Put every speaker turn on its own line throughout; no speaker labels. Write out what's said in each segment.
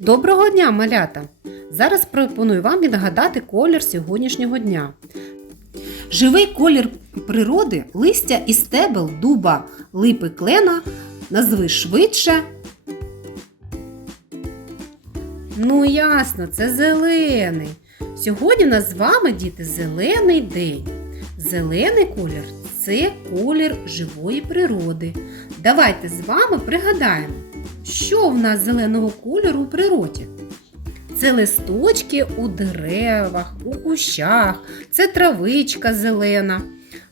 Доброго дня, малята! Зараз пропоную вам відгадати колір сьогоднішнього дня. Живий колір природи, листя і стебел дуба, липи клена, назви швидше. Ну, ясно, це зелений. Сьогодні у нас з вами, діти, зелений день. Зелений колір це колір живої природи. Давайте з вами пригадаємо, що в нас зеленого кольору у природі. Це листочки у деревах, у кущах, це травичка зелена.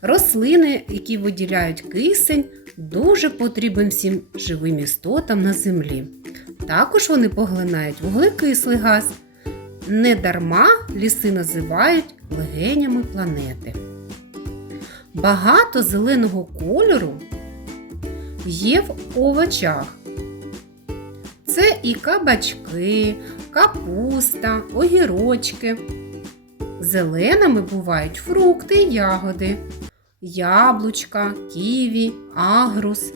Рослини, які виділяють кисень, дуже потрібен всім живим істотам на землі. Також вони поглинають вуглекислий газ. Недарма ліси називають легенями планети. Багато зеленого кольору є в овочах. І кабачки, капуста, огірочки. Зеленими бувають фрукти і ягоди, яблучка, ківі, агрус.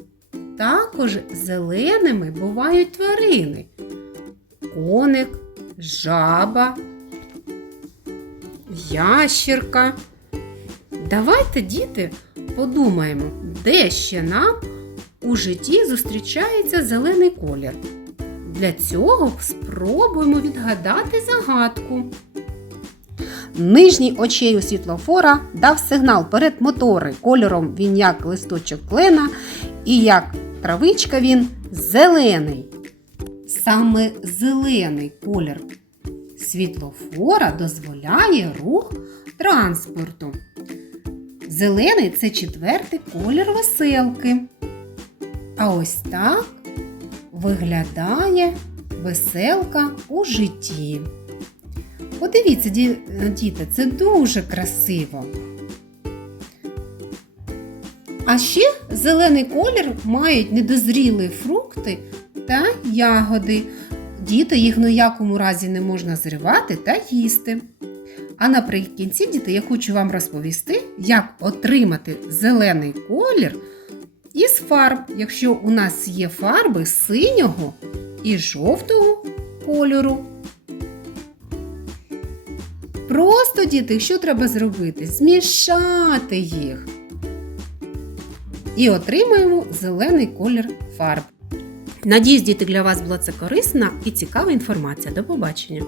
Також зеленими бувають тварини, коник, жаба, ящірка. Давайте, діти, подумаємо, де ще нам у житті зустрічається зелений колір. Для цього спробуємо відгадати загадку. Нижній очей у світлофора дав сигнал перед мотори. Кольором він як листочок клена, і як травичка він зелений. Саме зелений колір світлофора дозволяє рух транспорту. Зелений це четвертий колір веселки. А ось так виглядає веселка у житті. Подивіться, ді- діти, це дуже красиво. А ще зелений колір мають недозрілі фрукти та ягоди. Діти їх в якому разі не можна зривати та їсти. А наприкінці, діти, я хочу вам розповісти, як отримати зелений колір із фарб, якщо у нас є фарби синього і жовтого кольору. Просто, діти, що треба зробити? Змішати їх. І отримаємо зелений колір фарб. Надіюсь, діти, для вас була це корисна і цікава інформація. До побачення!